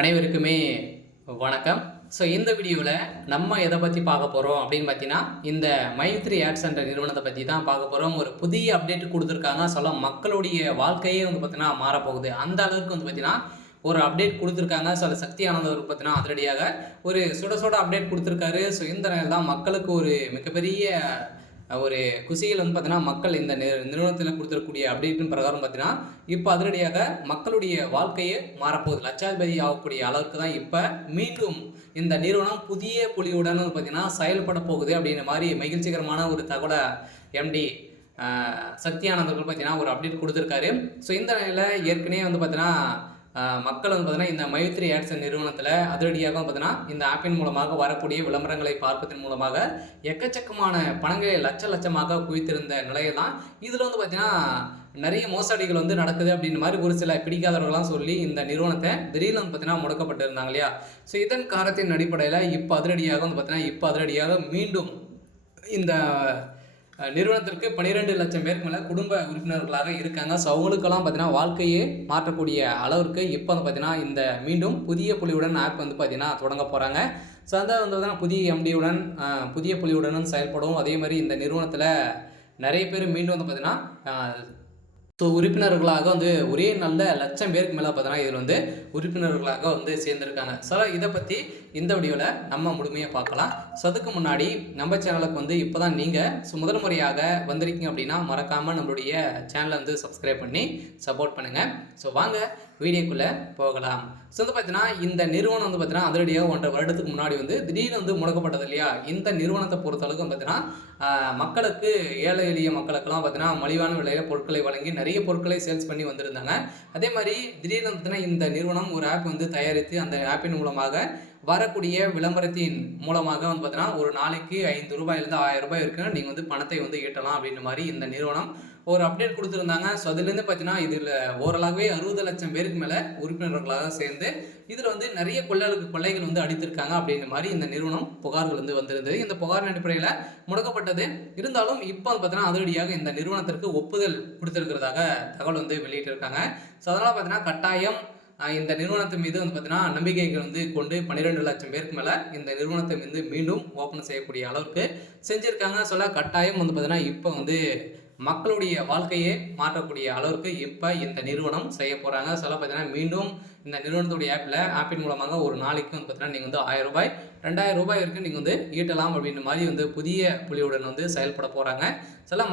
அனைவருக்குமே வணக்கம். ஸோ இந்த வீடியோவில் நம்ம எதை பற்றி பார்க்க போகிறோம் அப்படின்னு பார்த்தீங்கன்னா, இந்த மைத்ரி ஆட்ஸ் என்ற நிறுவனத்தை பற்றி தான் பார்க்க போகிறோம். ஒரு புதிய அப்டேட் கொடுத்துருக்காங்க. மக்களுடைய வாழ்க்கையே வந்து பார்த்தீங்கன்னா மாறப்போகுது. அந்த அளவுக்கு வந்து பார்த்தீங்கன்னா ஒரு அப்டேட் கொடுத்துருக்காங்க. சக்தி ஆனந்தவர் பார்த்தீங்கன்னா அதிரடியாக ஒரு சுட சுட அப்டேட் கொடுத்துருக்காரு. ஸோ இந்த நேரம் தான் மக்களுக்கு ஒரு மிகப்பெரிய ஒரு குசியில் வந்து பார்த்தீங்கன்னா மக்கள் இந்த நிறுவனத்தில் கொடுத்துருக்கூடிய அப்டேட்டின் பிரகாரம் பார்த்தீங்கன்னா இப்போ அதிரடியாக மக்களுடைய வாழ்க்கையே மாறப்போகுது. லட்சாதிபதி ஆகக்கூடிய அளவுக்கு தான் இப்போ மீண்டும் இந்த நிறுவனம் புதிய புலியுடன் வந்து பார்த்தீங்கன்னா செயல்பட போகுது அப்படின்ற மாதிரி மகிழ்ச்சிகரமான ஒரு தகவலை எம்டி சக்தி ஆனந்தர்கள் பார்த்தீங்கன்னா ஒரு அப்டேட் கொடுத்துருக்காரு. ஸோ இந்த நிலையில் ஏற்கனவே வந்து பார்த்தீங்கன்னா மக்கள் வந்து பார்த்தீங்கன்னா இந்த மைத்ரி ஆட்ஸ் நிறுவனத்தில் அதிரடியாக பார்த்தீங்கன்னா இந்த ஆப்பின் மூலமாக வரக்கூடிய விளம்பரங்களை பார்ப்பதன் மூலமாக எக்கச்சக்கமான பணங்களை லட்சமாக குவித்திருந்த நிலையை தான் இதில் வந்து பார்த்தீங்கன்னா நிறைய மோசடிகள் வந்து நடக்குது அப்படின்ற மாதிரி ஒரு சில பிடிக்காதவர்கள்லாம் சொல்லி இந்த நிறுவனத்தை திடீர்னு வந்து பார்த்தீங்கன்னா முடக்கப்பட்டு இருந்தாங்க இல்லையா. ஸோ இதன் காரணத்தின் அடிப்படையில் இப்போ அதிரடியாக வந்து பார்த்தீங்கன்னா மீண்டும் இந்த நிறுவனத்திற்கு 12 லட்சம் பேருக்கு மேலே குடும்ப உறுப்பினர்களாக இருக்காங்க. ஸோ அவங்களுக்கெல்லாம் பார்த்தீங்கன்னா வாழ்க்கையே மாற்றக்கூடிய அளவிற்கு இப்போ வந்து பார்த்தீங்கன்னா இந்த மீண்டும் புதிய புலியுடன் ஆப் வந்து பார்த்தீங்கன்னா தொடங்க போகிறாங்க. ஸோ அதை வந்து பார்த்தீங்கன்னா புதிய எம்டியுடன் புதிய புலியுடனும் செயல்படும். அதே மாதிரி இந்த நிறுவனத்தில் நிறைய பேர் மீண்டும் வந்து பார்த்தீங்கன்னா ஸோ உறுப்பினர்களாக வந்து ஒரே நல்ல லட்சம் பேருக்கு மேலே பார்த்தீங்கன்னா இதில் வந்து உறுப்பினர்களாக வந்து சேர்ந்துருக்காங்க. ஸோ இதை பற்றி இந்த வீடியோவில் நம்ம முழுமையாக பார்க்கலாம். ஸோ அதுக்கு முன்னாடி நம்ம சேனலுக்கு வந்து இப்போ தான் நீங்கள் முதல் முறையாக வந்திருக்கீங்க அப்படின்னா மறக்காமல் நம்மளுடைய சேனலை வந்து சப்ஸ்கிரைப் பண்ணி சப்போர்ட் பண்ணுங்கள். ஸோ வாங்க வீடியோக்குள்ளே போகலாம். ஸோ வந்து பார்த்தீங்கன்னா இந்த நிறுவனம் வந்து பார்த்தீங்கன்னா அதிரடியாக 1.5 வருடத்துக்கு முன்னாடி வந்து திடீர்னு வந்து முடக்கப்பட்டது இல்லையா. இந்த நிறுவனத்தை பொறுத்தளவுக்கு பார்த்தீங்கன்னா மக்களுக்கு ஏழை எளிய மக்களுக்கெல்லாம் பார்த்தீங்கன்னா மலிவான விலையில் பொருட்களை வழங்கி நிறைய பொருட்களை சேல்ஸ் பண்ணி வந்திருந்தாங்க. அதே மாதிரி திடீர்னு பார்த்தீங்கன்னா இந்த நிறுவனம் ஒரு ஆப் வந்து தயாரித்து அந்த ஆப்பின் மூலமாக வரக்கூடிய விளம்பரத்தின் மூலமாக வந்து பார்த்தீங்கன்னா ஒரு நாளைக்கு ₹5 1000 இருக்குன்னு நீங்கள் வந்து பணத்தை வந்து ஈட்டலாம் அப்படின்ற மாதிரி இந்த நிறுவனம் ஒரு அப்டேட் கொடுத்துருந்தாங்க. ஸோ அதுலேருந்து பார்த்தீங்கன்னா இதில் ஓரளவே 60 லட்சம் பேருக்கு மேலே உறுப்பினர்களாக சேர்ந்து இதில் வந்து நிறைய கொள்ளைகள் வந்து அடித்திருக்காங்க அப்படின்ற மாதிரி இந்த நிறுவனம் புகார்கள் வந்து வந்திருந்தது. இந்த புகாரின் அடிப்படையில் முடக்கப்பட்டது. இருந்தாலும் இப்போ வந்து பார்த்தீங்கன்னா அதிரடியாக இந்த நிறுவனத்திற்கு ஒப்புதல் கொடுத்துருக்கிறதாக தகவல் வந்து வெளியிட்டிருக்காங்க. ஸோ அதனால் பார்த்தீங்கன்னா கட்டாயம் இந்த நிறுவனத்தின் மீது வந்து பார்த்தீங்கன்னா நம்பிக்கைகள் வந்து கொண்டு 12 லட்சம் பேருக்கு மேலே இந்த நிறுவனத்தை வந்து மீண்டும் ஓப்பன் செய்யக்கூடிய அளவுக்கு செஞ்சுருக்காங்க. கட்டாயம் வந்து பார்த்தீங்கன்னா இப்போ வந்து மக்களுடைய வாழ்க்கையை மாற்றக்கூடிய அளவுக்கு இப்போ இந்த நிறுவனம் செய்ய போகிறாங்க. பார்த்தீங்கன்னா மீண்டும் இந்த நிறுவனத்துடைய ஆப்பின் மூலமாக ஒரு நாளைக்கு வந்து பார்த்தீங்கன்னா நீங்கள் வந்து ₹1000 ₹2000 வரைக்கும் நீங்கள் வந்து ஈட்டலாம் அப்படின்ற மாதிரி வந்து புதிய புலியுடன் வந்து செயல்பட போகிறாங்க.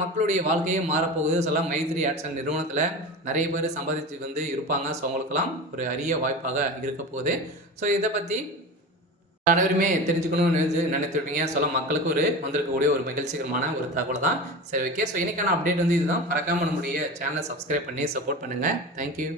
மக்களுடைய வாழ்க்கையே மாறப்போகுது. மைத்ரி ஆட்ஸ் நிறுவனத்தில் நிறைய பேர் சம்பாதிச்சு வந்து இருப்பாங்க. ஸோ அவங்களுக்கெல்லாம் ஒரு அரிய வாய்ப்பாக இருக்க போகுது. ஸோ இதை பற்றி அனைவருமே தெரிஞ்சுக்கணும்னு நினைத்துருப்பீங்க. மக்களுக்கு வந்திருக்கக்கூடிய ஒரு மகிழ்ச்சிகரமான ஒரு தகவல் தான். சரி, ஓகே. ஸோ இன்னைக்கான அப்டேட் வந்து இதுதான். மறக்காமல் நம்முடைய சேனலை சப்ஸ்கிரைப் பண்ணி சப்போர்ட் பண்ணுங்கள். தேங்க்யூ.